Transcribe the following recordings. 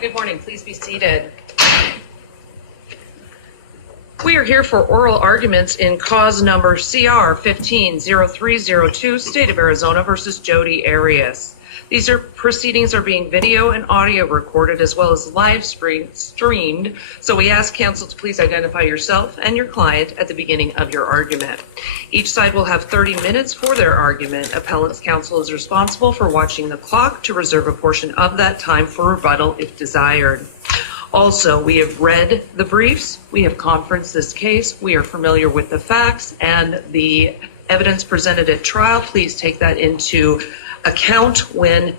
Good morning. Please be seated. We are here for oral arguments in cause number CR 15-0302, State of Arizona versus Jodi Arias. These proceedings are being video and audio recorded as well as live streamed, so we ask counsel to please identify yourself and your client at the beginning of your argument. Each side will have 30 minutes for their argument. Appellant's counsel is responsible for watching the clock to reserve a portion of that time for rebuttal if desired. Also, we have read the briefs, we have conferenced this case, we are familiar with the facts and the evidence presented at trial. Please take that into account when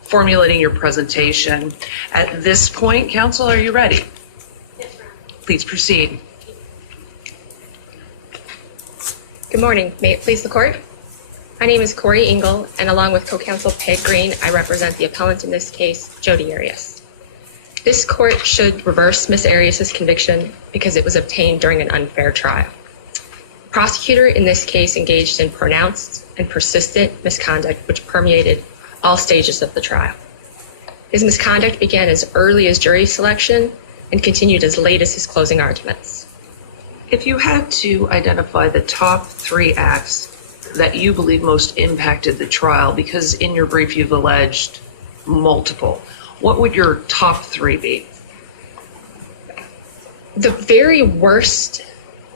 formulating your presentation. At this point, counsel, are you ready? Yes, ma'am. Please proceed. Good morning. May it please the court? My name is Corey Engel, and along with co-counsel Peg Green, I represent the appellant in this case, Jodi Arias. This court should reverse Ms. Arias' conviction because it was obtained during an unfair trial. The prosecutor in this case engaged in pronounced and persistent misconduct which permeated all stages of the trial. His misconduct began as early as jury selection and continued as late as his closing arguments. If you had to identify the top 3 acts that you believe most impacted the trial, because in your brief you've alleged multiple, what would your top 3 be? The very worst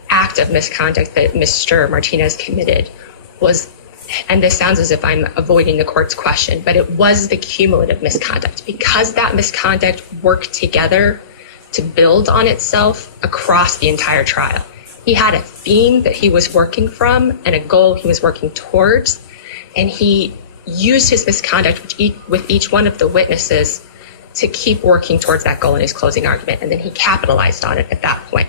act of misconduct that Mr. Martinez committed was, and this sounds as if I'm avoiding the court's question, but it was the cumulative misconduct, because that misconduct worked together to build on itself across the entire trial. He had a theme that he was working from and a goal he was working towards, and he used his misconduct with each one of the witnesses to keep working towards that goal in his closing argument, and then he capitalized on it at that point.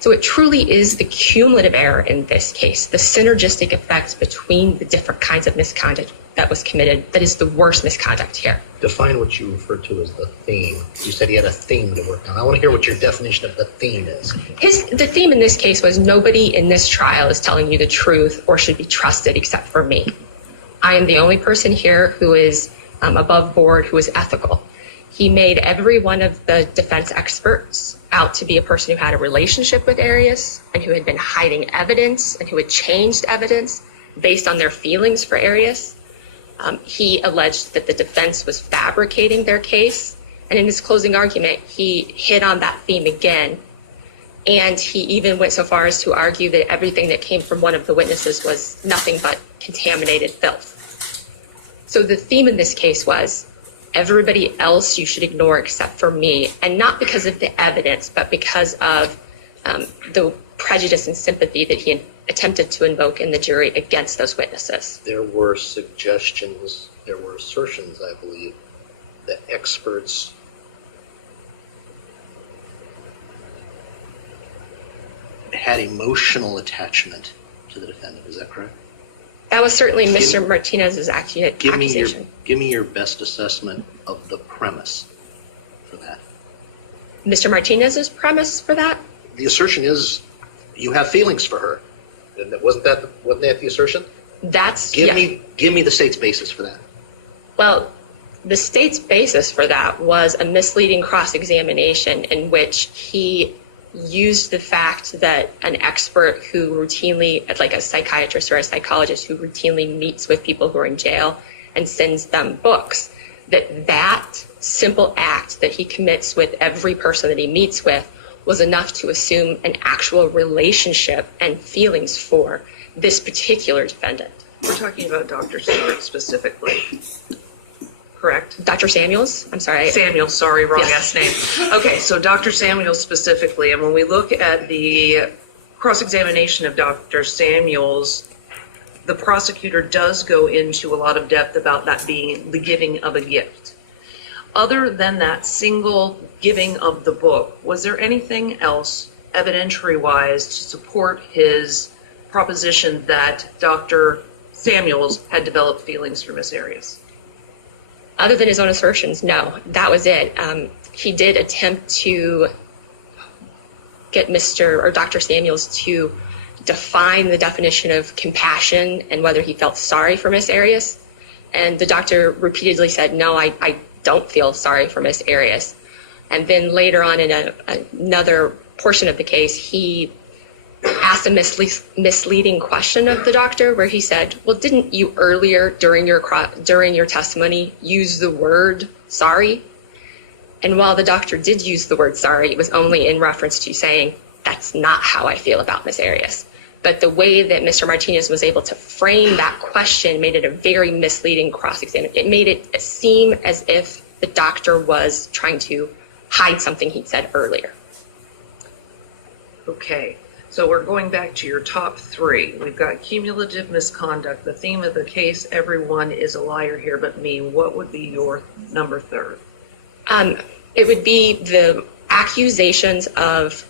So it truly is the cumulative error in this case, the synergistic effects between the different kinds of misconduct that was committed, that is the worst misconduct here. Define what you refer to as the theme. You said he had a theme to work on. I want to hear what your definition of the theme is. The theme in this case was nobody in this trial is telling you the truth or should be trusted except for me. I am the only person here who is above board, who is ethical. He made every one of the defense experts out to be a person who had a relationship with Arias and who had been hiding evidence and who had changed evidence based on their feelings for Arias. He alleged that the defense was fabricating their case, and in his closing argument, he hit on that theme again. And he even went so far as to argue that everything that came from one of the witnesses was nothing but contaminated filth. So the theme in this case was, everybody else you should ignore except for me, and not because of the evidence, but because of the prejudice and sympathy that he attempted to invoke in the jury against those witnesses. There were suggestions, there were assertions, I believe, that experts had emotional attachment to the defendant. Is that correct? That was certainly Mr. Martinez's accusation. Give me your best assessment of the premise for that. Mr. Martinez's premise for that? The assertion is you have feelings for her. Wasn't that the assertion? Give me the state's basis for that. Well, the state's basis for that was a misleading cross-examination in which he used the fact that an expert who routinely, like a psychiatrist or a psychologist who routinely meets with people who are in jail and sends them books, that simple act that he commits with every person that he meets with was enough to assume an actual relationship and feelings for this particular defendant. We're talking about Dr. Stewart specifically, correct? Dr. Samuels? I'm sorry. Samuels, sorry, wrong Yes. name. Okay, so Dr. Samuels specifically, and when we look at the cross-examination of Dr. Samuels, the prosecutor does go into a lot of depth about that being the giving of a gift. Other than that single giving of the book, was there anything else evidentiary-wise to support his proposition that Dr. Samuels had developed feelings for Ms. Arias? Other than his own assertions, no, that was it. He did attempt to get Dr. Samuels to define the definition of compassion and whether he felt sorry for Ms. Arias. And the doctor repeatedly said, no, I don't feel sorry for Miss Arias. And then later on in another portion of the case, he asked a misleading question of the doctor where he said, well, didn't you earlier during your testimony use the word sorry? And while the doctor did use the word sorry, it was only in reference to saying, that's not how I feel about Miss Arias. But the way that Mr. Martinez was able to frame that question made it a very misleading cross-examination. It made it seem as if the doctor was trying to hide something he'd said earlier. Okay, so we're going back to your top three. We've got cumulative misconduct. The theme of the case, everyone is a liar here but me. What would be your number third? It would be the accusations of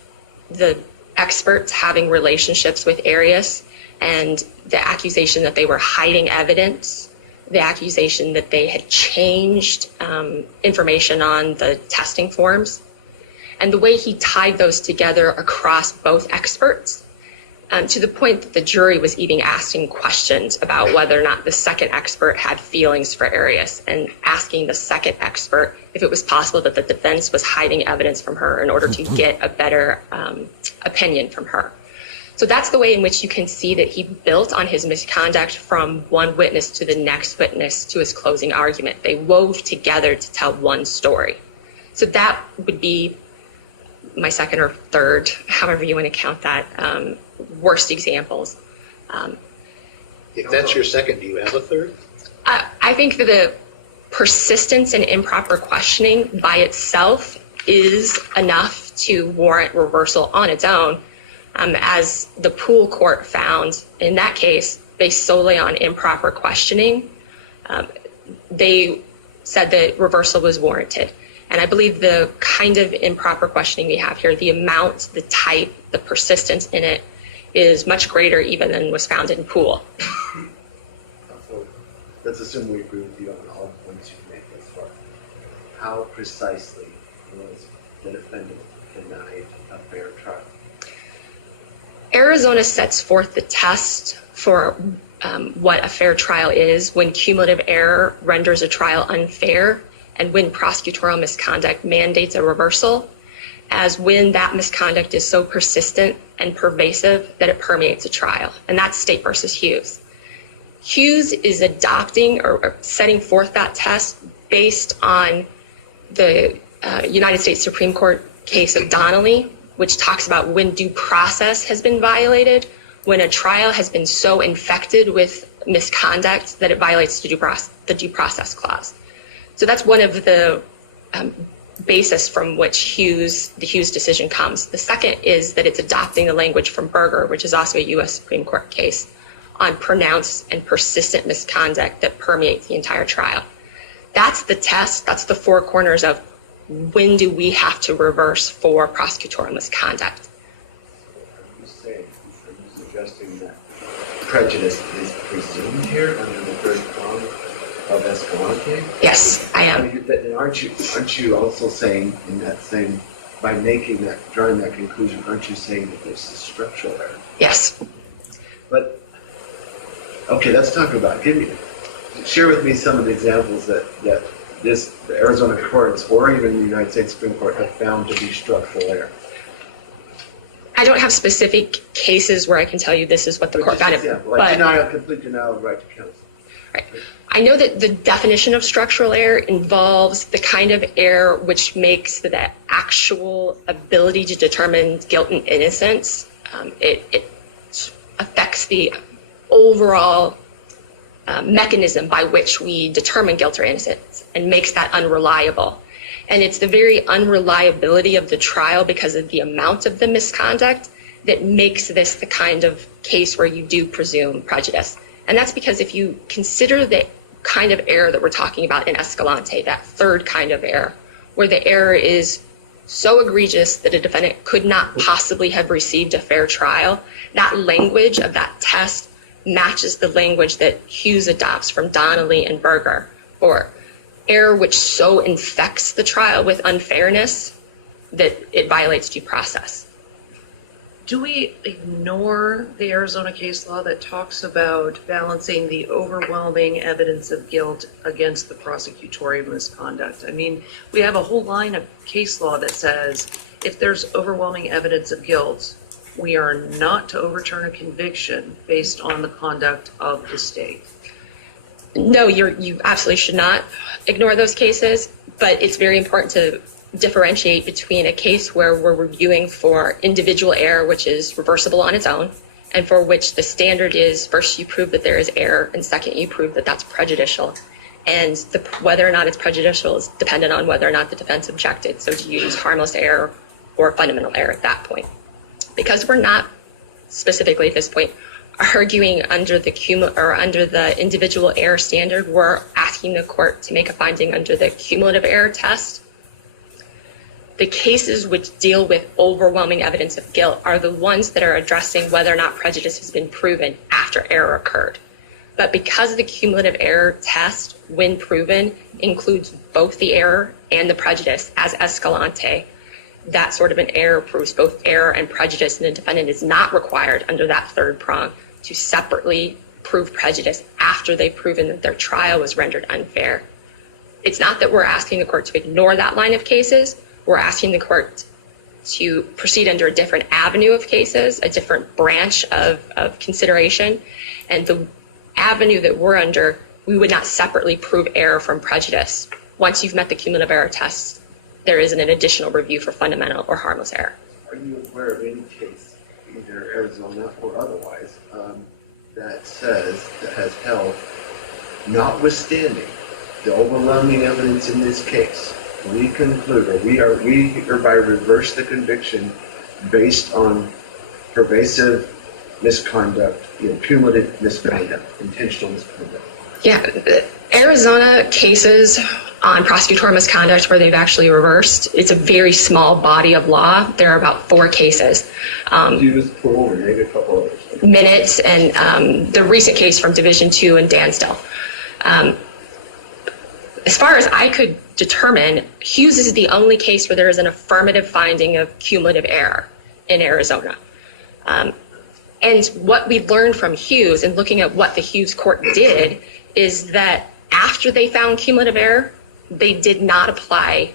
the experts having relationships with Arias, and the accusation that they were hiding evidence, the accusation that they had changed information on the testing forms, and the way he tied those together across both experts to the point that the jury was even asking questions about whether or not the second expert had feelings for Arias, and asking the second expert if it was possible that the defense was hiding evidence from her in order to get a better opinion from her. So that's the way in which you can see that he built on his misconduct from one witness to the next witness to his closing argument. They wove together to tell one story. So that would be my second or third, however you want to count that, worst examples. If that's your second, do you have a third? I think that the persistence and improper questioning by itself is enough to warrant reversal on its own, as the Poole court found in that case, based solely on improper questioning. They said that reversal was warranted. And I believe the kind of improper questioning we have here, the amount, the type, the persistence in it is much greater even than was found in Poole. So let's assume we agree with you on all the points you make thus far. How precisely was the defendant denied a fair trial? Arizona sets forth the test for what a fair trial is when cumulative error renders a trial unfair, and when prosecutorial misconduct mandates a reversal, as when that misconduct is so persistent and pervasive that it permeates a trial. And that's State versus Hughes. Hughes is adopting or setting forth that test based on the United States Supreme Court case of Donnelly, which talks about when due process has been violated, when a trial has been so infected with misconduct that it violates the due process clause. So that's one of the basis from which the Hughes decision comes. The second is that it's adopting the language from Berger, which is also a U.S. Supreme Court case, on pronounced and persistent misconduct that permeates the entire trial. That's the test. That's the four corners of when do we have to reverse for prosecutorial misconduct. Are you suggesting that prejudice is presumed here under the third prong of Escalante? Yes, I am. And aren't you also saying in that same, by drawing that conclusion, aren't you saying that there's a structural error? Yes. But okay, let's talk about it. Share with me some of the examples that the Arizona courts or even the United States Supreme Court have found to be structural error. I don't have specific cases where I can tell you this is what the court found. Complete denial of right to counsel. Right. I know that the definition of structural error involves the kind of error which makes the actual ability to determine guilt and innocence. It affects the overall mechanism by which we determine guilt or innocence and makes that unreliable. And it's the very unreliability of the trial because of the amount of the misconduct that makes this the kind of case where you do presume prejudice. And that's because if you consider the kind of error that we're talking about in Escalante, that third kind of error, where the error is so egregious that a defendant could not possibly have received a fair trial, that language of that test matches the language that Hughes adopts from Donnelly and Berger, or error which so infects the trial with unfairness that it violates due process. Do we ignore the Arizona case law that talks about balancing the overwhelming evidence of guilt against the prosecutorial misconduct? I mean, we have a whole line of case law that says if there's overwhelming evidence of guilt, we are not to overturn a conviction based on the conduct of the state. No, you absolutely should not ignore those cases, but it's very important to differentiate between a case where we're reviewing for individual error, which is reversible on its own, and for which the standard is first you prove that there is error, and second you prove that that's prejudicial. And whether or not it's prejudicial is dependent on whether or not the defense objected. So to use harmless error or fundamental error at that point. Because we're not specifically at this point arguing under the individual error standard, we're asking the court to make a finding under the cumulative error test. The cases which deal with overwhelming evidence of guilt are the ones that are addressing whether or not prejudice has been proven after error occurred. But because the cumulative error test, when proven, includes both the error and the prejudice as Escalante, that sort of an error proves both error and prejudice, and the defendant is not required under that third prong to separately prove prejudice after they've proven that their trial was rendered unfair. It's not that we're asking the court to ignore that line of cases. We're asking the court to proceed under a different avenue of cases, a different branch of consideration. And the avenue that we're under, we would not separately prove error from prejudice. Once you've met the cumulative error test, there isn't an additional review for fundamental or harmless error. Are you aware of any case, either Arizona or otherwise, that has held, notwithstanding the overwhelming evidence in this case, we conclude, or we hereby reverse the conviction based on pervasive misconduct, cumulative misconduct, intentional misconduct? Yeah, Arizona cases on prosecutorial misconduct where they've actually reversed, it's a very small body of law. There are about 4 cases. Use pool and maybe a couple others. Minutes and the recent case from Division 2 in Dansdale. As far as I could determine, Hughes is the only case where there is an affirmative finding of cumulative error in Arizona. And what we learned from Hughes and looking at what the Hughes court did is that after they found cumulative error, they did not apply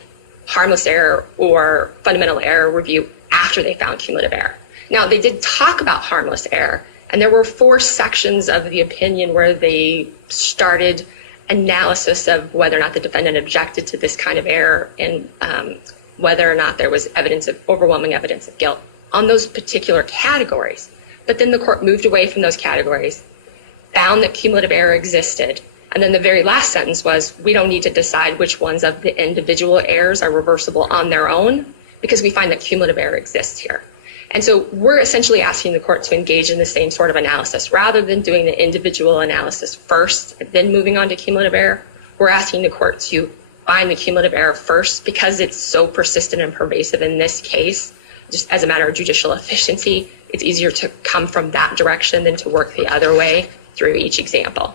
harmless error or fundamental error review after they found cumulative error. Now, they did talk about harmless error, and there were 4 sections of the opinion where they started analysis of whether or not the defendant objected to this kind of error and whether or not there was overwhelming evidence of guilt on those particular categories. But then the court moved away from those categories, found that cumulative error existed, and then the very last sentence was, we don't need to decide which ones of the individual errors are reversible on their own because we find that cumulative error exists here. And so we're essentially asking the court to engage in the same sort of analysis. Rather than doing the individual analysis first, and then moving on to cumulative error, we're asking the court to find the cumulative error first because it's so persistent and pervasive in this case. Just as a matter of judicial efficiency, it's easier to come from that direction than to work the other way through each example.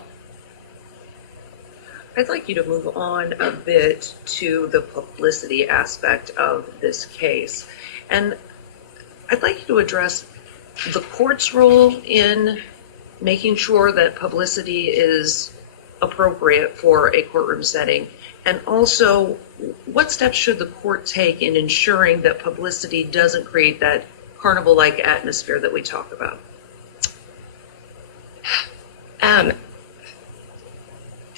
I'd like you to move on a bit to the publicity aspect of this case. And I'd like you to address the court's role in making sure that publicity is appropriate for a courtroom setting, and also what steps should the court take in ensuring that publicity doesn't create that carnival-like atmosphere that we talk about?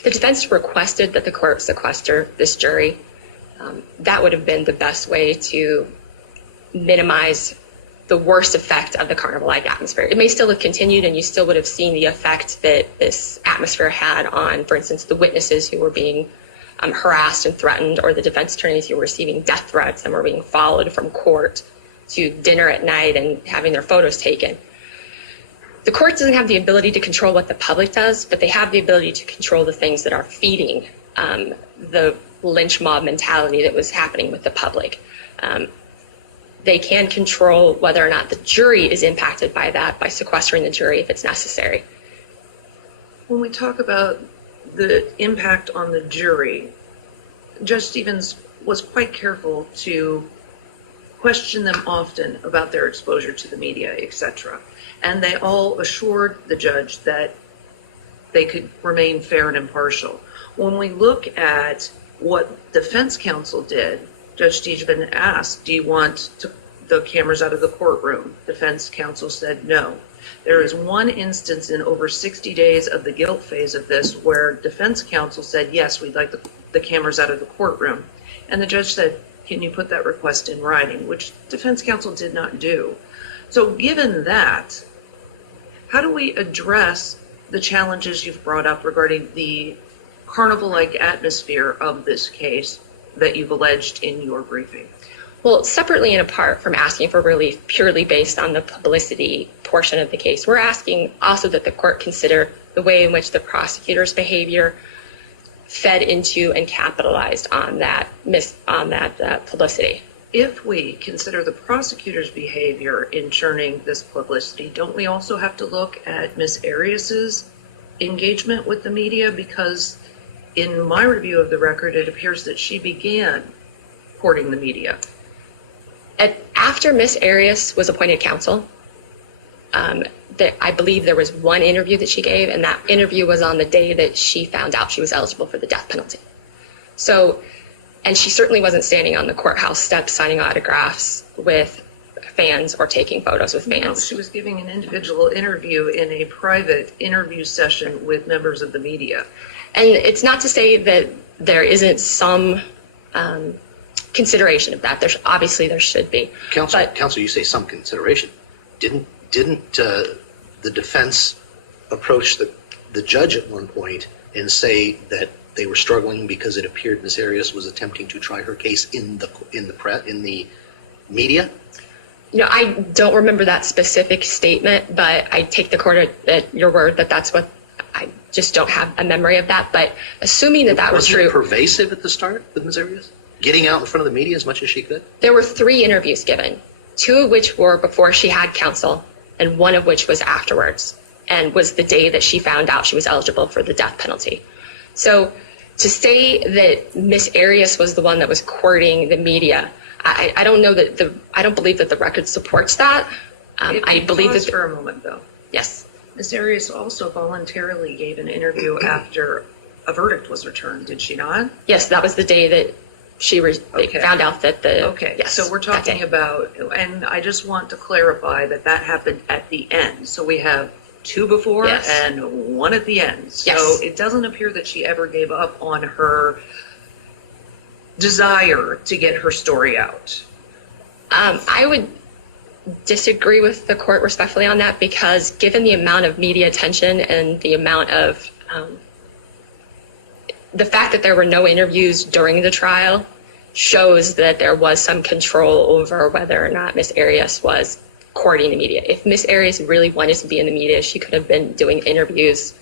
The defense requested that the court sequester this jury. That would have been the best way to minimize the worst effect of the carnival-like atmosphere. It may still have continued, and you still would have seen the effect that this atmosphere had on, for instance, the witnesses who were being harassed and threatened, or the defense attorneys who were receiving death threats and were being followed from court to dinner at night and having their photos taken. The court doesn't have the ability to control what the public does, but they have the ability to control the things that are feeding the lynch mob mentality that was happening with the public. They can control whether or not the jury is impacted by that by sequestering the jury if it's necessary. When we talk about the impact on the jury, Judge Stevens was quite careful to questioned them often about their exposure to the media, etc. And they all assured the judge that they could remain fair and impartial. When we look at what defense counsel did, Judge Stegeman asked, do you want the cameras out of the courtroom? Defense counsel said no. There is one instance in over 60 days of the guilt phase of this where defense counsel said, yes, we'd like the cameras out of the courtroom. And the judge said, can you put that request in writing, which defense counsel did not do. So given that, how do we address the challenges you've brought up regarding the carnival-like atmosphere of this case that you've alleged in your briefing? Well, separately and apart from asking for relief purely based on the publicity portion of the case, we're asking also that the court consider the way in which the prosecutor's behavior fed into and capitalized on that publicity. If we consider the prosecutor's behavior in churning this publicity, don't we also have to look at Ms. Arias's engagement with the media? Because in my review of the record, it appears that she began courting the media. After Ms. Arias was appointed counsel, I believe there was one interview that she gave, and that interview was on the day that she found out she was eligible for the death penalty. So, and she certainly wasn't standing on the courthouse steps signing autographs with fans or taking photos with fans. No, she was giving an individual interview in a private interview session with members of the media. And it's not to say that there isn't some consideration of that. Obviously there should be. Counsel, you say some consideration. Didn't the defense approach the judge at one point and say that they were struggling because it appeared Ms. Arias was attempting to try her case in the media? I don't remember that specific statement, but I take the court at your word that that's what. I just don't have a memory of that. But assuming that was true, was it pervasive at the start with Ms. Arias? Getting out in front of the media as much as she could? There were 3 interviews given, 2 of which were before she had counsel, and 1 of which was afterwards, and was the day that she found out she was eligible for the death penalty. So to say that Ms. Arias was the one that was courting the media, I don't know that I don't believe that the record supports that. I believe that. For a moment, though. Yes. Ms. Arias also voluntarily gave an interview after a verdict was returned, did she not? Yes, that was the day that she found out that the. Okay, yes, so we're talking about, and I just want to clarify that happened at the end. So we have 2 before and 1 at the end. So it doesn't appear that she ever gave up on her desire to get her story out. I would disagree with the court respectfully on that, because given the amount of media attention and the amount of the fact that there were no interviews during the trial shows that there was some control over whether or not Ms. Arias was courting the media. If Ms. Arias really wanted to be in the media, she could have been doing interviews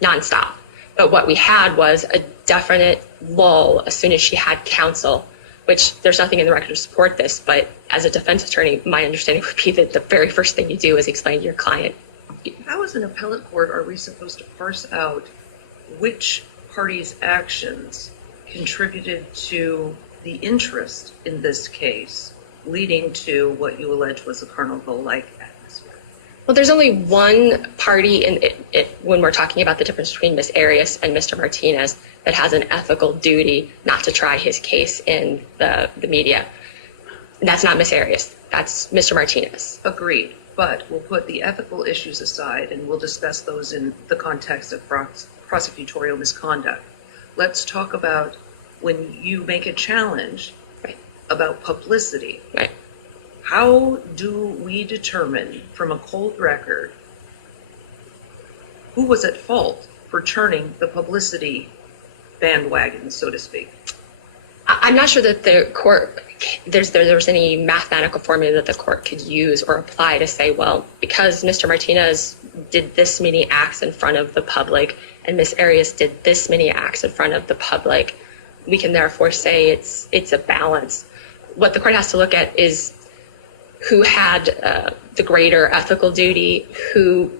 nonstop. But what we had was a definite lull as soon as she had counsel, which there's nothing in the record to support this, but as a defense attorney, my understanding would be that the very first thing you do is explain to your client. How, as an appellate court, are we supposed to parse out which party's actions contributed to the interest in this case, leading to what you allege was a carnival-like atmosphere? Well, there's only one party in it when we're talking about the difference between Ms. Arias and Mr. Martinez that has an ethical duty not to try his case in the media. And that's not Ms. Arias. That's Mr. Martinez. Agreed. But we'll put the ethical issues aside and we'll discuss those in the context of prosecutorial misconduct. Let's talk about when you make a challenge about publicity. Right. How do we determine from a cold record who was at fault for churning the publicity bandwagon, so to speak? I'm not sure that the court, there's any mathematical formula that the court could use or apply to say, well, because Mr. Martinez did this many acts in front of the public and Ms. Arias did this many acts in front of the public, we can therefore say it's a balance. What the court has to look at is who had the greater ethical duty, who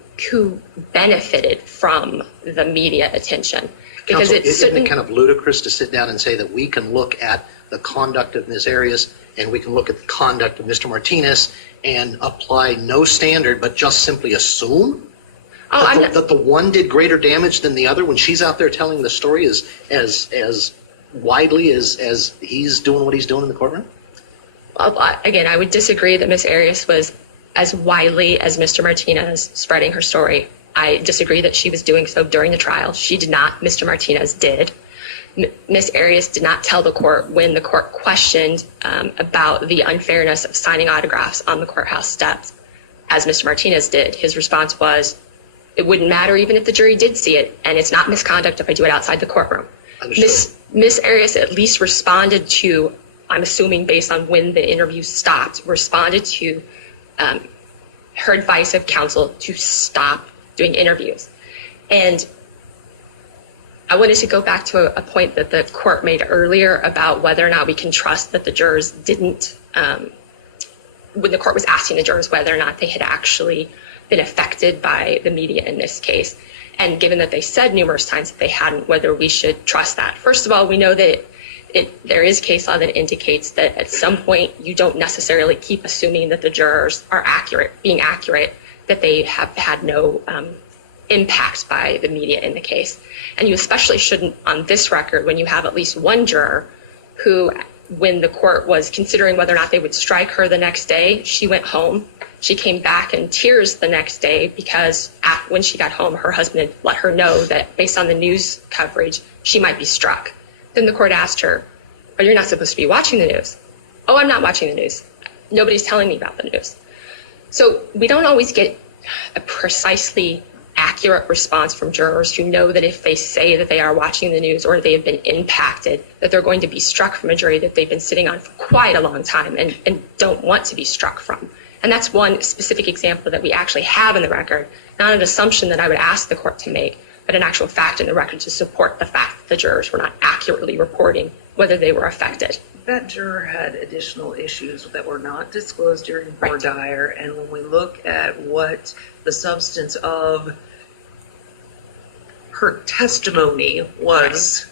benefited from the media attention. Because Counsel, isn't it kind of ludicrous to sit down and say that we can look at the conduct of Ms. Arias, and we can look at the conduct of Mr. Martinez and apply no standard, but just simply assume that the one did greater damage than the other when she's out there telling the story as widely as he's doing what he's doing in the courtroom? Well, again, I would disagree that Ms. Arias was as widely as Mr. Martinez spreading her story. I disagree that she was doing so during the trial. She did not. Mr. Martinez did. Ms. Arias did not tell the court when the court questioned about the unfairness of signing autographs on the courthouse steps, as Mr. Martinez did. His response was, it wouldn't matter even if the jury did see it, and it's not misconduct if I do it outside the courtroom. Ms. Arias at least responded to, I'm assuming based on when the interview stopped, responded to her advice of counsel to stop doing interviews. And I wanted to go back to a point that the court made earlier about whether or not we can trust that the jurors didn't, when the court was asking the jurors whether or not they had actually been affected by the media in this case. And given that they said numerous times that they hadn't, whether we should trust that. First of all, we know that there is case law that indicates that at some point you don't necessarily keep assuming that the jurors are being accurate, that they have had no impact by the media in the case. And you especially shouldn't on this record when you have at least one juror who, when the court was considering whether or not they would strike her the next day, she went home. She came back in tears the next day because when she got home, her husband had let her know that based on the news coverage, she might be struck. Then the court asked her, oh, you're not supposed to be watching the news. Oh, I'm not watching the news. Nobody's telling me about the news. So we don't always get a precisely accurate response from jurors who know that if they say that they are watching the news or they have been impacted, that they're going to be struck from a jury that they've been sitting on for quite a long time and don't want to be struck from. And that's one specific example that we actually have in the record, not an assumption that I would ask the court to make, but an actual fact in the record to support the fact that the jurors were not accurately reporting whether they were affected. That juror had additional issues that were not disclosed during voir dire, and when we look at what the substance of her testimony was,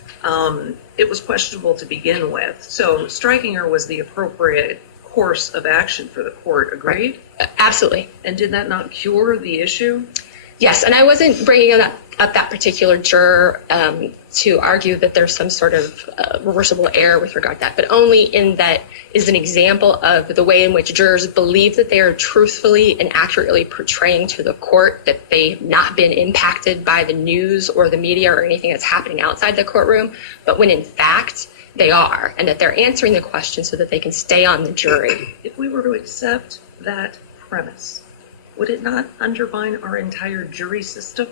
it was questionable to begin with. So striking her was the appropriate course of action for the court, agreed? Right. Absolutely. And did that not cure the issue? Yes, and I wasn't bringing up that particular juror to argue that there's some sort of reversible error with regard to that, but only in that is an example of the way in which jurors believe that they are truthfully and accurately portraying to the court that they've not been impacted by the news or the media or anything that's happening outside the courtroom, but when in fact they are, and that they're answering the question so that they can stay on the jury. If we were to accept that premise, would it not undermine our entire jury system?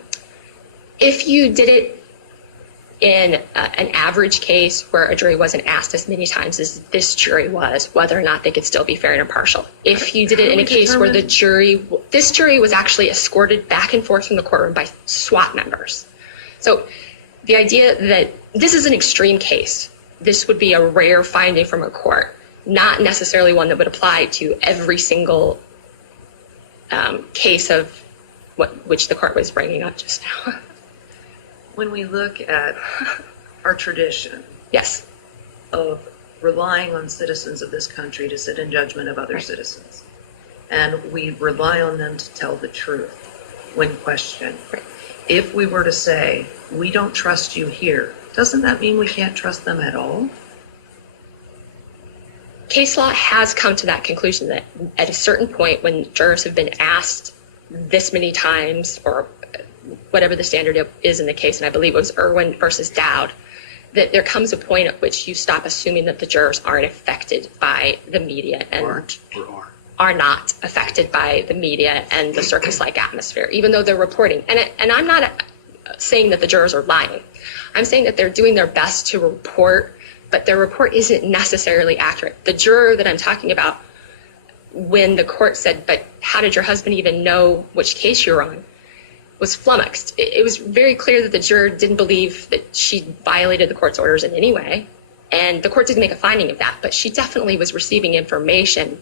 If you did it in an average case where a jury wasn't asked as many times as this jury was, whether or not they could still be fair and impartial. If you did it in a case where this jury was actually escorted back and forth from the courtroom by SWAT members. So the idea that this is an extreme case, this would be a rare finding from a court, not necessarily one that would apply to every single case of which the court was bringing up just now. When we look at our tradition Yes. of relying on citizens of this country to sit in judgment of other citizens, and we rely on them to tell the truth when questioned, if we were to say, we don't trust you here, doesn't that mean we can't trust them at all? Case law has come to that conclusion that at a certain point when jurors have been asked this many times, or whatever the standard is in the case, and I believe it was Irwin versus Dowd, that there comes a point at which you stop assuming that the jurors aren't affected by the media and are not affected by the media and the circus-like atmosphere, even though they're reporting. And I'm not saying that the jurors are lying. I'm saying that they're doing their best to report, but their report isn't necessarily accurate. The juror that I'm talking about, when the court said, but how did your husband even know which case you were on, was flummoxed. It was very clear that the juror didn't believe that she violated the court's orders in any way, and the court didn't make a finding of that, but she definitely was receiving information.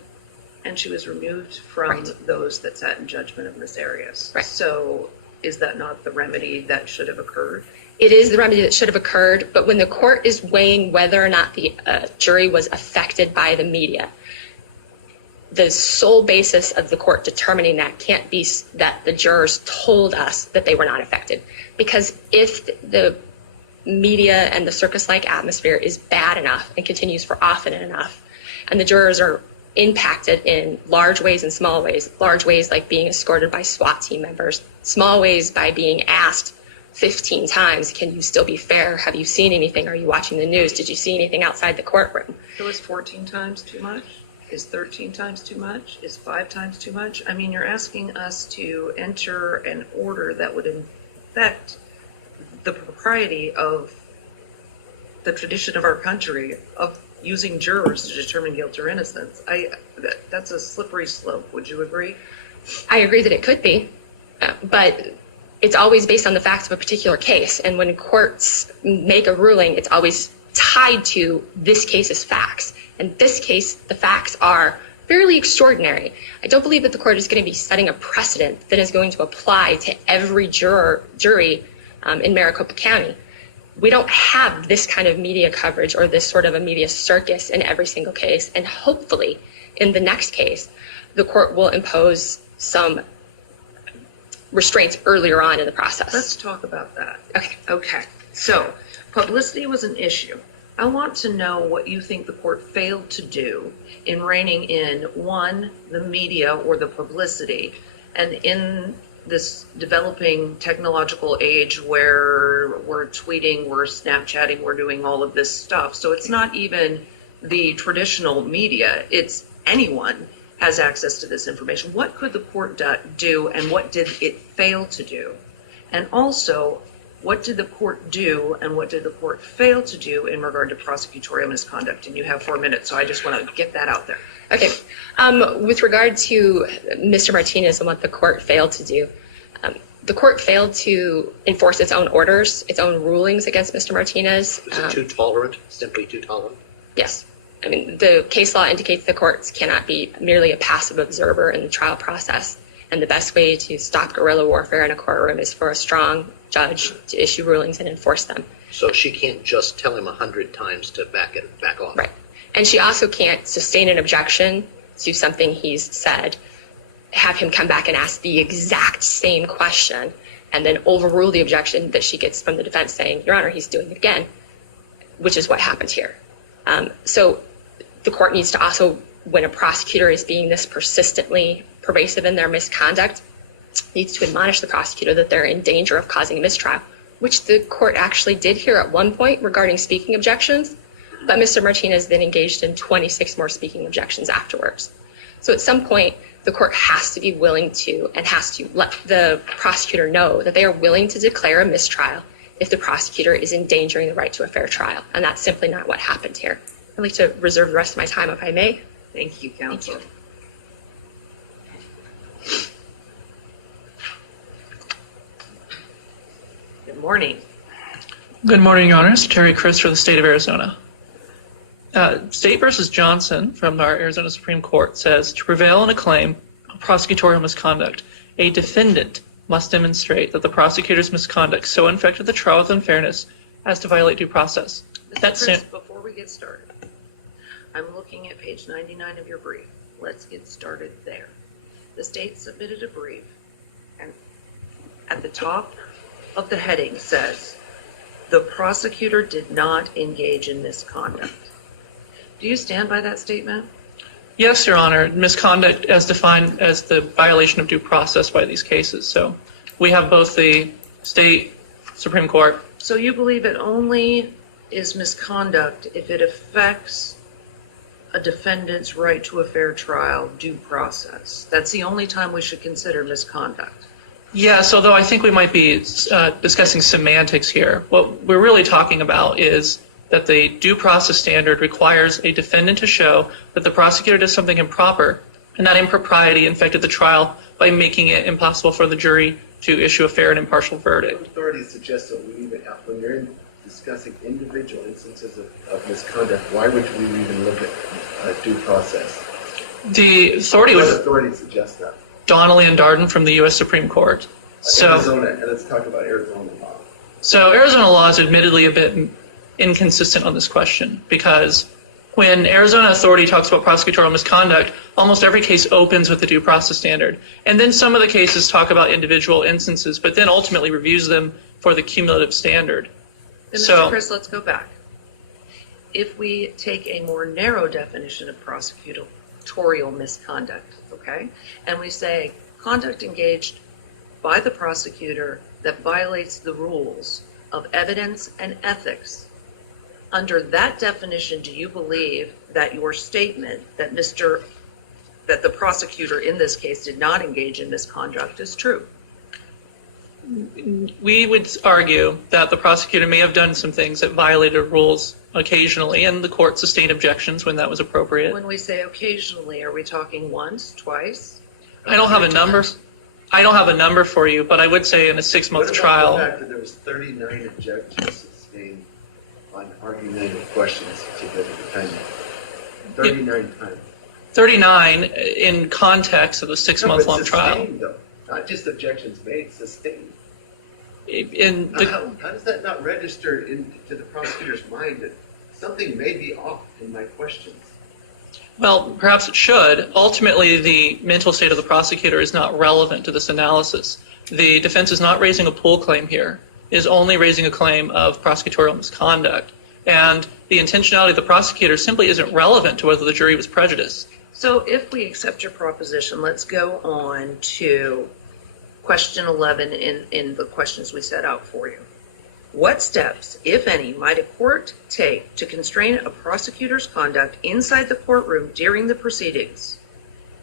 And she was removed from those that sat in judgment of Ms. Arias. Right. So Is that not the remedy that should have occurred? It is the remedy that should have occurred, but when the court is weighing whether or not the jury was affected by the media, the sole basis of the court determining that can't be that the jurors told us that they were not affected. Because if the media and the circus-like atmosphere is bad enough and continues for often enough, and the jurors are impacted in large ways and small ways, large ways like being escorted by SWAT team members, small ways by being asked 15 times, can you still be fair? Have you seen anything? Are you watching the news? Did you see anything outside the courtroom? So is 14 times too much? Is 13 times too much? Is 5 times too much? I mean, you're asking us to enter an order that would affect the propriety of the tradition of our country of using jurors to determine guilt or innocence. That's a slippery slope. Would you agree? I agree that it could be, but it's always based on the facts of a particular case. And when courts make a ruling, it's always tied to this case's facts. In this case, the facts are fairly extraordinary. I don't believe that the court is going to be setting a precedent that is going to apply to every jury in Maricopa County. We don't have this kind of media coverage or this sort of a media circus in every single case. And hopefully, in the next case, the court will impose some restraints earlier on in the process. Let's talk about that. Okay. Okay. So, publicity was an issue. I want to know what you think the court failed to do in reining in, one, the media or the publicity, and in this developing technological age where we're tweeting, we're Snapchatting, we're doing all of this stuff. So it's not even the traditional media, it's anyone has access to this information. What could the court do and what did it fail to do? And also, what did the court do and what did the court fail to do in regard to prosecutorial misconduct? And you have 4 minutes, so I just want to get that out there. Okay. With regard to Mr. Martinez and what the court failed to do, the court failed to enforce its own orders, its own rulings against Mr. Martinez. Was it too tolerant, simply too tolerant? Yes. I mean, the case law indicates the courts cannot be merely a passive observer in the trial process. And the best way to stop guerrilla warfare in a courtroom is for a strong judge to issue rulings and enforce them. So she can't just tell him 100 times to back off. Right. And she also can't sustain an objection to something he's said, have him come back and ask the exact same question, and then overrule the objection that she gets from the defense saying, Your Honor, he's doing it again, which is what happened here. So the court needs to also, when a prosecutor is being this persistently pervasive in their misconduct, needs to admonish the prosecutor that they're in danger of causing a mistrial, which the court actually did here at one point regarding speaking objections, but Mr. Martinez then engaged in 26 more speaking objections afterwards. So at some point, the court has to be willing to and has to let the prosecutor know that they are willing to declare a mistrial if the prosecutor is endangering the right to a fair trial. And that's simply not what happened here. I'd like to reserve the rest of my time if I may. Thank you, counsel. Thank you. Good morning. Good morning, Your Honors. Terry Chris for the state of Arizona. State versus Johnson from our Arizona Supreme Court says, to prevail in a claim of prosecutorial misconduct, a defendant must demonstrate that the prosecutor's misconduct so infected the trial with unfairness as to violate due process. Mr. Chris, before we get started, I'm looking at page 99 of your brief. Let's get started there. The state submitted a brief, and at the top of the heading says, the prosecutor did not engage in misconduct. Do you stand by that statement? Yes, Your Honor. Misconduct as defined as the violation of due process by these cases. So we have both the state Supreme Court. So you believe it only is misconduct if it affects a defendant's right to a fair trial due process. That's the only time we should consider misconduct. Yes, although I think we might be discussing semantics here. What we're really talking about is that the due process standard requires a defendant to show that the prosecutor does something improper, and that impropriety infected the trial by making it impossible for the jury to issue a fair and impartial verdict. Authorities suggest that we even have, when you're discussing individual instances of misconduct, why would we even look at due process? The authority was authorities suggest that. Donnelly and Darden from the U.S. Supreme Court. So, Arizona, let's talk about Arizona law. so Arizona law is admittedly a bit inconsistent on this question because when Arizona authority talks about prosecutorial misconduct, almost every case opens with the due process standard. And then some of the cases talk about individual instances, but then ultimately reviews them for the cumulative standard. Then, So- Mr. Chris, let's go back. If we take a more narrow definition of prosecutorial misconduct, okay, and we say conduct engaged by the prosecutor that violates the rules of evidence and ethics, under that definition, do you believe that your statement that the prosecutor in this case did not engage in misconduct is true? We would argue that the prosecutor may have done some things that violated rules occasionally, and the court sustained objections when that was appropriate. When we say occasionally, are we talking once, twice? I don't have a number. I don't have a number for you, but I would say in a 6-month What about trial. the fact that there was 39 objections sustained on argumentative questions to the defendant? 39 times. 39 in context of a No, 6-month-long but trial. sustained, though. Not just objections made, sustained. In the, How does that not register into the prosecutor's mind that something may be off in my questions? well, perhaps it should. Ultimately, the mental state of the prosecutor is not relevant to this analysis. The defense is not raising a Poole claim here. It is only raising a claim of prosecutorial misconduct. And the intentionality of the prosecutor simply isn't relevant to whether the jury was prejudiced. So if we accept your proposition, let's go on to question 11 in the questions we set out for you. What steps, if any, might a court take to constrain a prosecutor's conduct inside the courtroom during the proceedings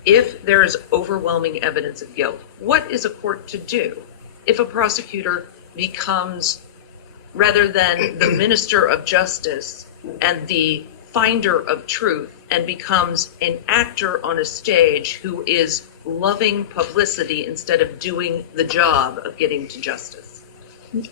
if there is overwhelming evidence of guilt? What is a court to do if a prosecutor becomes, rather than the minister of justice and the finder of truth, and becomes an actor on a stage who is loving publicity instead of doing the job of getting to justice?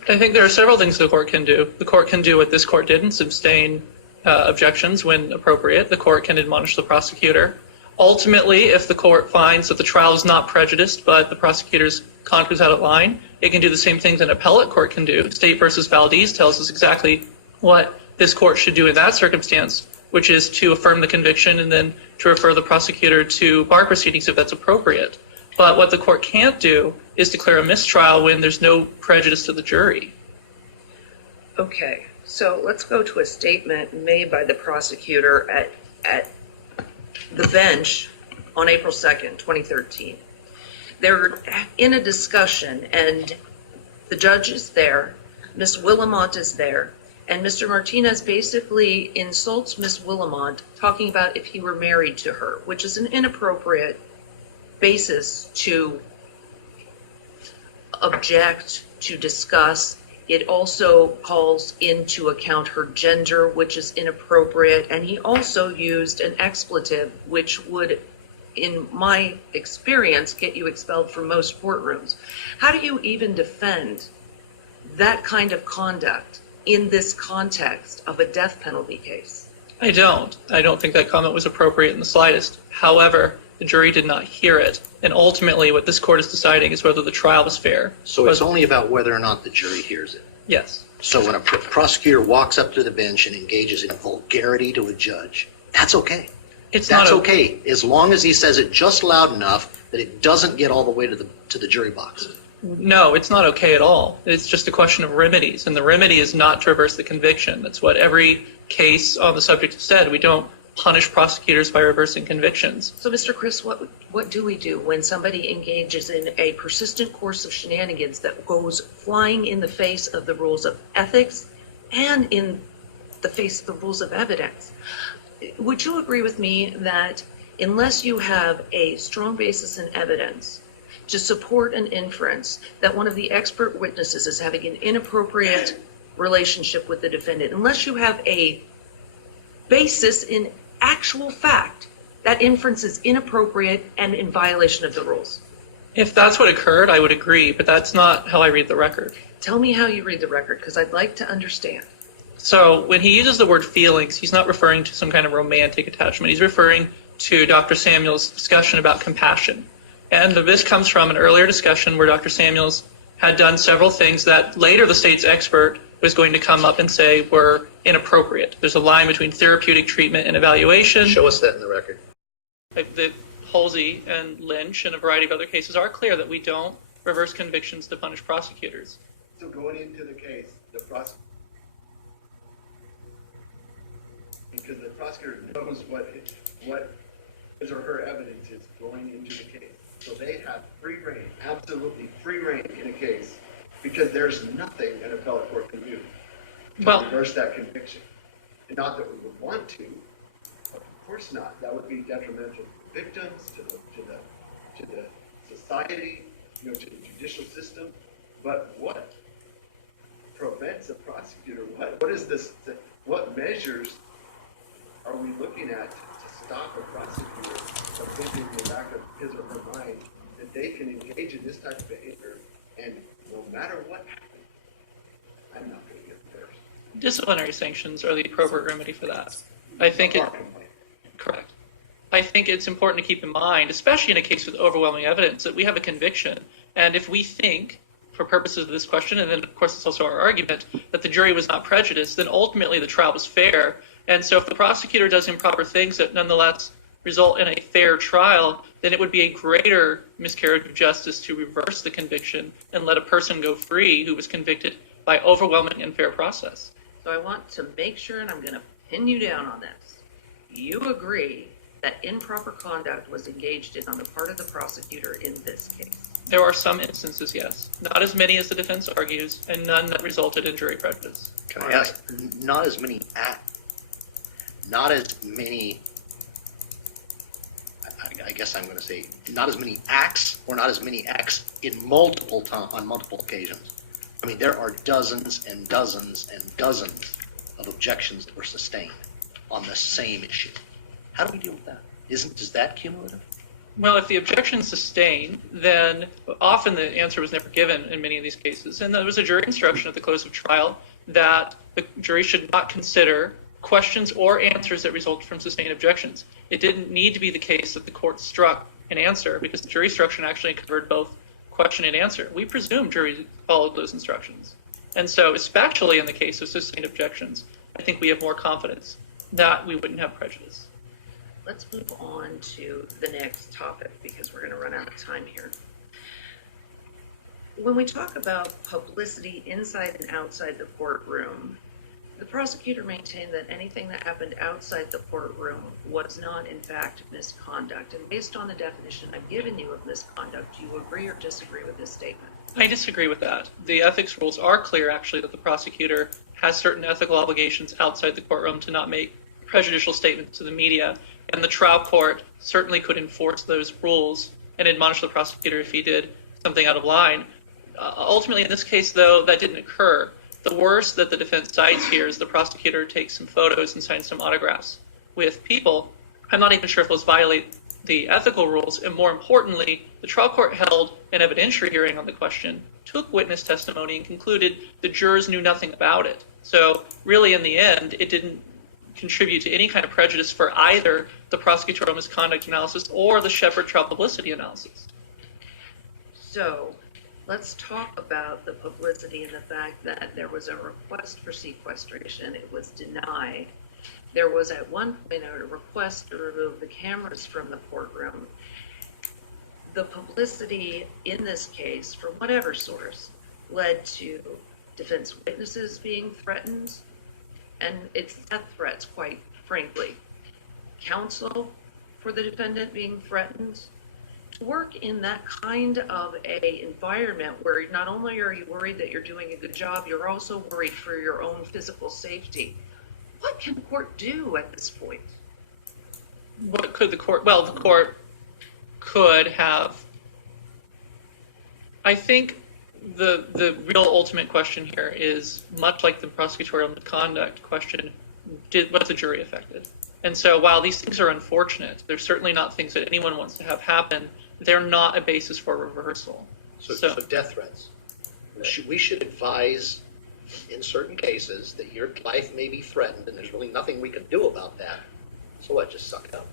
I think there are several things the court can do. The court can do what this court did and sustain objections when appropriate. The court can admonish the prosecutor. Ultimately, if the court finds that the trial is not prejudiced, but the prosecutor's conduct is out of line, it can do the same things an appellate court can do. State versus Valdez tells us exactly what this court should do in that circumstance, which is to affirm the conviction and then to refer the prosecutor to bar proceedings if that's appropriate. But what the court can't do is declare a mistrial when there's no prejudice to the jury. Okay, so let's go to a statement made by the prosecutor at the bench on April 2nd, 2013. They're in a discussion, and the judge is there, Ms. Willamont is there, and Mr. Martinez basically insults Ms. Willamont, talking about if he were married to her, which is an inappropriate basis to object, to discuss. It also calls into account her gender, which is inappropriate, and he also used an expletive, which would, in my experience, get you expelled from most courtrooms. How do you even defend that kind of conduct in this context of a death penalty case? I don't think that comment was appropriate in the slightest. However, the jury did not hear it. And ultimately, what this court is deciding is whether the trial was fair. So it's only about whether or not the jury hears it. Yes. So when a prosecutor walks up to the bench and engages in vulgarity to a judge, that's okay. That's That's okay, as long as he says it just loud enough that it doesn't get all the way to the jury box. No, it's not okay at all. It's just a question of remedies, and the remedy is not to reverse the conviction. That's what every case on the subject has said. We don't punish prosecutors by reversing convictions. So, Mr. Chris, what do we do when somebody engages in a persistent course of shenanigans that goes flying in the face of the rules of ethics and in the face of the rules of evidence? Would you agree with me that unless you have a strong basis in evidence to support an inference that one of the expert witnesses is having an inappropriate relationship with the defendant, unless you have a basis in actual fact, that inference is inappropriate and in violation of the rules? If that's what occurred, I would agree, but that's not how I read the record. Tell me how you read the record, because I'd like to understand. So when he uses the word feelings, he's not referring to some kind of romantic attachment. He's referring to Dr. Samuel's discussion about compassion. And this comes from an earlier discussion where Dr. Samuels had done several things that later the state's expert was going to come up and say were inappropriate. There's a line between therapeutic treatment and evaluation. Show us that in the record. That Halsey and Lynch and a variety of other cases are clear that we don't reverse convictions to punish prosecutors. So going into the case, because the prosecutor knows what his or her evidence is going into the case. So they have free reign, absolutely free reign in a case, because there's nothing an appellate court can do to reverse that conviction. And not that we would want to, but of course not. That would be detrimental to victims, to the society, to the judicial system. But what prevents a prosecutor? What is this? What measures are we looking at to stop a prosecutor from thinking in the back of his or her mind that they can engage in this type of behavior, and no matter what happens, I'm not going to get first? Disciplinary sanctions are the appropriate remedy for that. I think correct. I think it's important to keep in mind, especially in a case with overwhelming evidence, that we have a conviction, and if we think, for purposes of this question, and then of course it's also our argument, that the jury was not prejudiced, then ultimately the trial was fair. And so if the prosecutor does improper things that nonetheless result in a fair trial, then it would be a greater miscarriage of justice to reverse the conviction and let a person go free who was convicted by overwhelming and fair process. So I want to make sure, and I'm going to pin you down on this. You agree that improper conduct was engaged in on the part of the prosecutor in this case? There are some instances, yes. Not as many as the defense argues, and none that resulted in jury prejudice. Can I ask, not as many, I guess I'm going to say, not as many acts, or not as many acts on multiple occasions. I mean, there are dozens and dozens and dozens of objections that were sustained on the same issue. How do we deal with that? Is that cumulative? Well, if the objection is sustained, then often the answer was never given in many of these cases. And there was a jury instruction at the close of trial that the jury should not consider questions or answers that result from sustained objections. It didn't need to be the case that the court struck an answer, because the jury instruction actually covered both question and answer. We presume juries followed those instructions. And so, especially in the case of sustained objections, I think we have more confidence that we wouldn't have prejudice. Let's move on to the next topic because we're going to run out of time here. When we talk about publicity inside and outside the courtroom, the prosecutor maintained that anything that happened outside the courtroom was not, in fact, misconduct. And based on the definition I've given you of misconduct, do you agree or disagree with this statement? I disagree with that. The ethics rules are clear, actually, that the prosecutor has certain ethical obligations outside the courtroom to not make prejudicial statements to the media. And the trial court certainly could enforce those rules and admonish the prosecutor if he did something out of line. Ultimately, in this case, though, that didn't occur. The worst that the defense cites here is the prosecutor takes some photos and signs some autographs with people. I'm not even sure if those violate the ethical rules. And more importantly, the trial court held an evidentiary hearing on the question, took witness testimony, and concluded the jurors knew nothing about it. So really, in the end, it didn't contribute to any kind of prejudice for either the prosecutorial misconduct analysis or the Shepard trial publicity analysis. So let's talk about the publicity and the fact that there was a request for sequestration. It was denied. There was at one point a request to remove the cameras from the courtroom. The publicity in this case, from whatever source, led to defense witnesses being threatened, and it's death threats, quite frankly. Counsel for the defendant being threatened. To work in that kind of a environment where not only are you worried that you're doing a good job, you're also worried for your own physical safety. What can the court do at this point? What could the court? Well, the court could have. I think the real ultimate question here is much like the prosecutorial misconduct question: was the jury affected? And so, while these things are unfortunate, they're certainly not things that anyone wants to have happen. They're not a basis for reversal. So death threats. We should advise in certain cases that your life may be threatened and there's really nothing we can do about that. So what, just suck it up?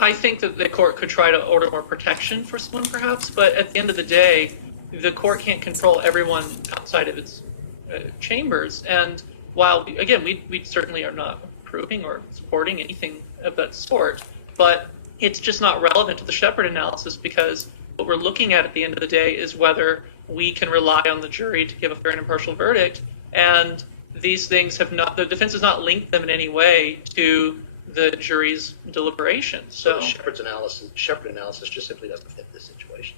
I think that the court could try to order more protection for someone perhaps, but at the end of the day, the court can't control everyone outside of its chambers. And while, again, we certainly are not approving or supporting anything of that sort, but it's just not relevant to the Shepard analysis, because what we're looking at the end of the day is whether we can rely on the jury to give a fair and impartial verdict. And these things have not, the defense has not linked them in any way to the jury's deliberations. So Shepard analysis just simply doesn't fit this situation.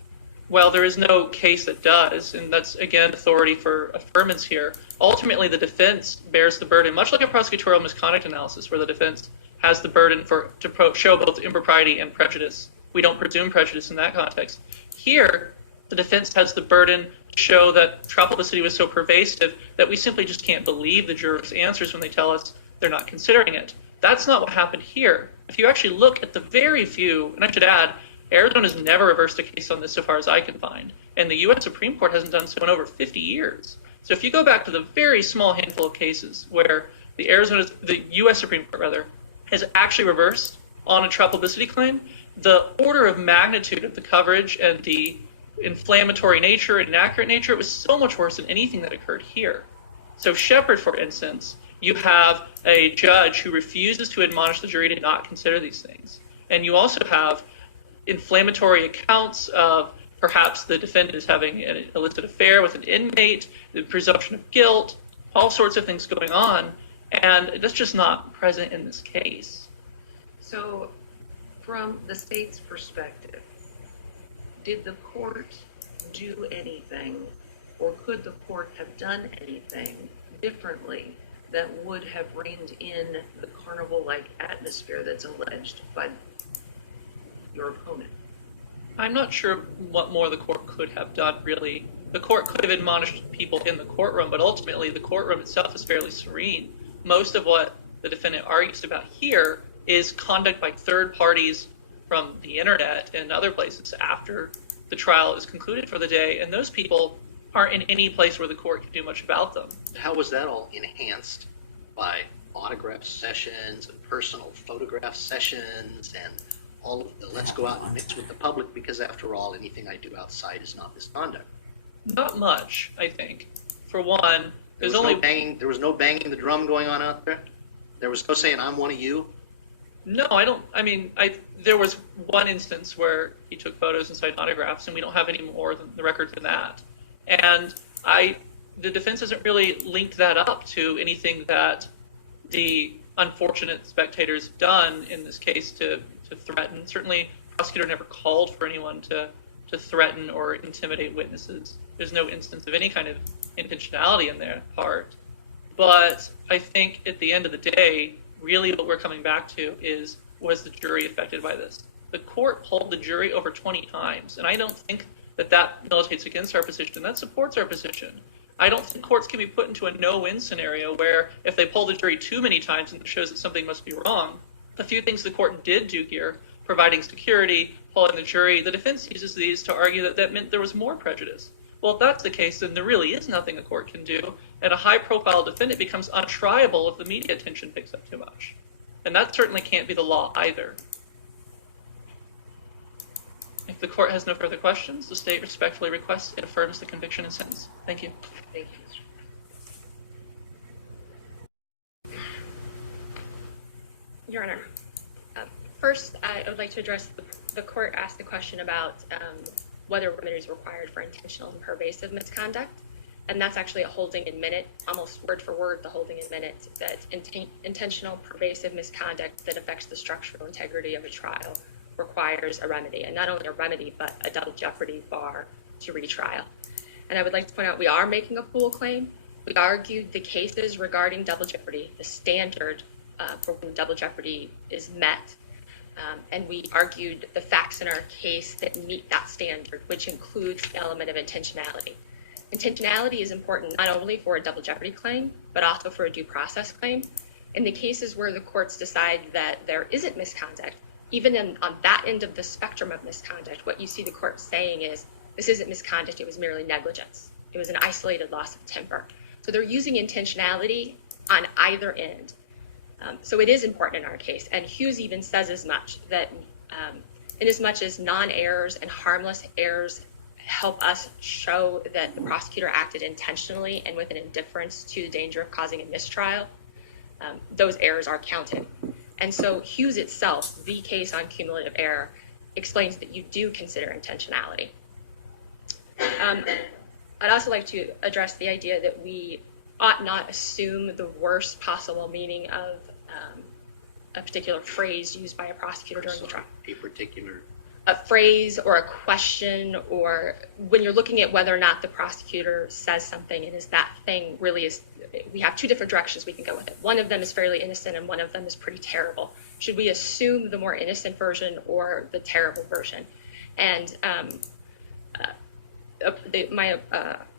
Well, there is no case that does, and that's, again, authority for affirmance here. Ultimately, the defense bears the burden, much like a prosecutorial misconduct analysis, where the defense has the burden to show both impropriety and prejudice. We don't presume prejudice in that context. Here, the defense has the burden to show that trial publicity was so pervasive that we simply just can't believe the jurors' answers when they tell us they're not considering it. That's not what happened here. If you actually look at the very few, and I should add, Arizona's never reversed a case on this so far as I can find, and the U.S. Supreme Court hasn't done so in over 50 years. So if you go back to the very small handful of cases where the U.S. Supreme Court, has actually reversed on a trial publicity claim, the order of magnitude of the coverage and the inflammatory nature and inaccurate nature was so much worse than anything that occurred here. So Shepard, for instance, you have a judge who refuses to admonish the jury to not consider these things. And you also have inflammatory accounts of perhaps the defendant is having an illicit affair with an inmate, the presumption of guilt, all sorts of things going on, and that's just not present in this case. So, from the state's perspective, did the court do anything, or could the court have done anything differently that would have reined in the carnival-like atmosphere that's alleged by your opponent? I'm not sure what more the court could have done, really. The court could have admonished people in the courtroom, but ultimately the courtroom itself is fairly serene. Most of what the defendant argues about here is conduct by third parties from the internet and other places after the trial is concluded for the day, and those people aren't in any place where the court can do much about them. How was that all enhanced by autograph sessions and personal photograph sessions and all of the let's go out and mix with the public, because after all, anything I do outside is not misconduct? Not much, I think. For one, There was no banging the drum going on out there? There was no saying, I'm one of you? No, I don't. I mean, there was one instance where he took photos and signed autographs, and we don't have any more than the record than that. And the defense hasn't really linked that up to anything that the unfortunate spectators done in this case to threaten. Certainly, the prosecutor never called for anyone to threaten or intimidate witnesses. There's no instance of any kind of intentionality in their part. But I think at the end of the day, really what we're coming back to is, was the jury affected by this? The court polled the jury over 20 times, and I don't think that militates against our position. That supports our position. I don't think courts can be put into a no-win scenario where if they poll the jury too many times and it shows that something must be wrong. The few things the court did do here, providing security, polling the jury, the defense uses these to argue that meant there was more prejudice. Well, if that's the case, then there really is nothing a court can do, and a high-profile defendant becomes untriable if the media attention picks up too much. And that certainly can't be the law either. If the court has no further questions, the state respectfully requests it affirms the conviction and sentence. Thank you. Thank you. Your Honor, first I would like to address the court asked the question about whether remedy is required for intentional and pervasive misconduct. And that's actually a holding in minute, almost word for word, the holding in minute, that intentional pervasive misconduct that affects the structural integrity of a trial requires a remedy, and not only a remedy, but a double jeopardy bar to retrial. And I would like to point out we are making a pool claim. We argued the cases regarding double jeopardy, the standard for when double jeopardy is met, and we argued the facts in our case that meet that standard, which includes the element of intentionality. Intentionality is important not only for a double jeopardy claim, but also for a due process claim. In the cases where the courts decide that there isn't misconduct, even on that end of the spectrum of misconduct, what you see the court saying is, this isn't misconduct, it was merely negligence. It was an isolated loss of temper. So they're using intentionality on either end. So it is important in our case, and Hughes even says as much, that in as much as non-errors and harmless errors help us show that the prosecutor acted intentionally and with an indifference to the danger of causing a mistrial, those errors are counted. And so Hughes itself, the case on cumulative error, explains that you do consider intentionality. I'd also like to address the idea that we ought not assume the worst possible meaning of a particular phrase used by a prosecutor during the trial. A phrase or a question, or when you're looking at whether or not the prosecutor says something and is that thing really is, we have two different directions we can go with it. One of them is fairly innocent and one of them is pretty terrible. Should we assume the more innocent version or the terrible version? And my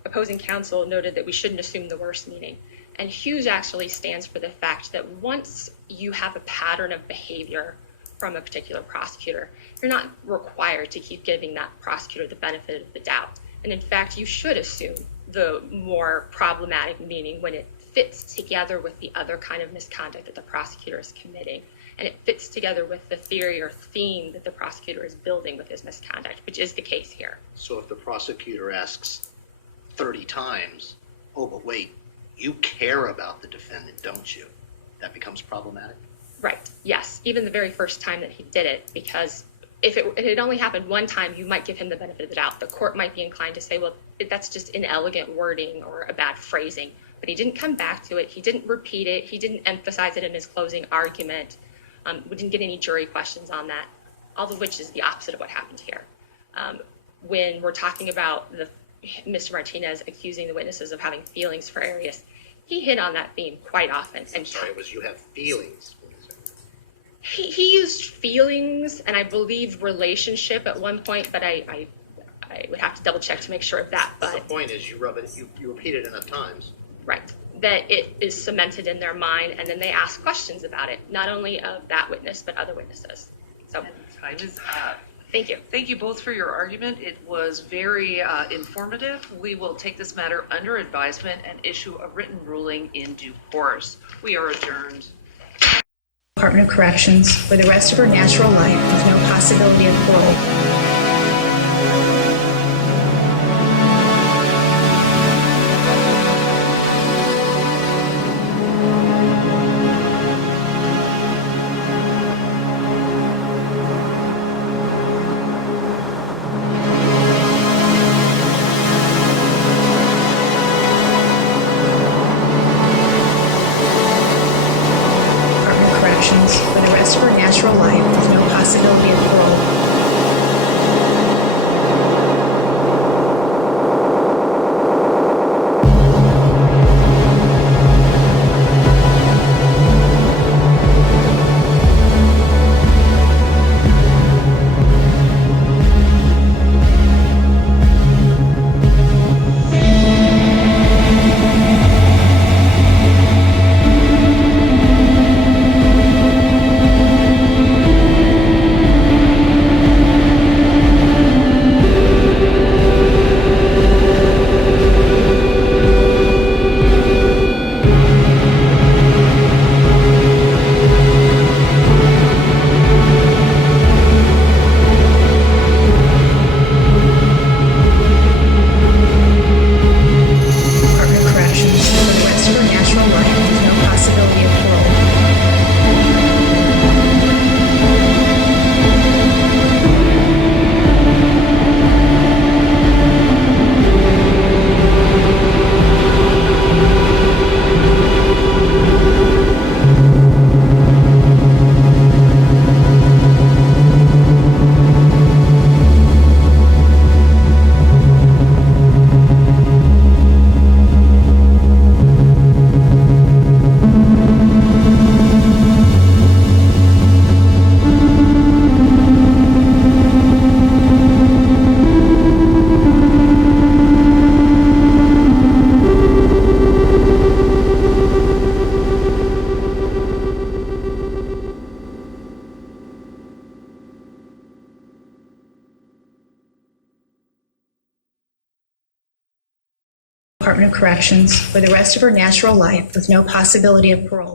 opposing counsel noted that we shouldn't assume the worst meaning. And Hughes actually stands for the fact that once you have a pattern of behavior from a particular prosecutor, you're not required to keep giving that prosecutor the benefit of the doubt. And in fact, you should assume the more problematic meaning when it fits together with the other kind of misconduct that the prosecutor is committing. And it fits together with the theory or theme that the prosecutor is building with his misconduct, which is the case here. So if the prosecutor asks 30 times, oh, but wait, you care about the defendant, don't you? That becomes problematic? Right, yes, even the very first time that he did it, because if it had only happened one time, you might give him the benefit of the doubt. The court might be inclined to say, well, that's just inelegant wording or a bad phrasing. But he didn't come back to it. He didn't repeat it. He didn't emphasize it in his closing argument. We didn't get any jury questions on that, all of which is the opposite of what happened here. When we're talking about Mr. Martinez accusing the witnesses of having feelings for Arias, he hit on that theme quite often. I'm sorry, it was you have feelings. He used feelings and I believe relationship at one point, but I would have to double check to make sure of that. But the point is you repeat it enough times. Right, that it is cemented in their mind, and then they ask questions about it, not only of that witness, but other witnesses. So time is up. Thank you. Thank you both for your argument. It was very informative. We will take this matter under advisement and issue a written ruling in due course. We are adjourned. Department of Corrections for the rest of her natural life with no possibility of parole. For the rest of her natural life with no possibility of parole. Department of Corrections for the rest of her natural life with no possibility of parole.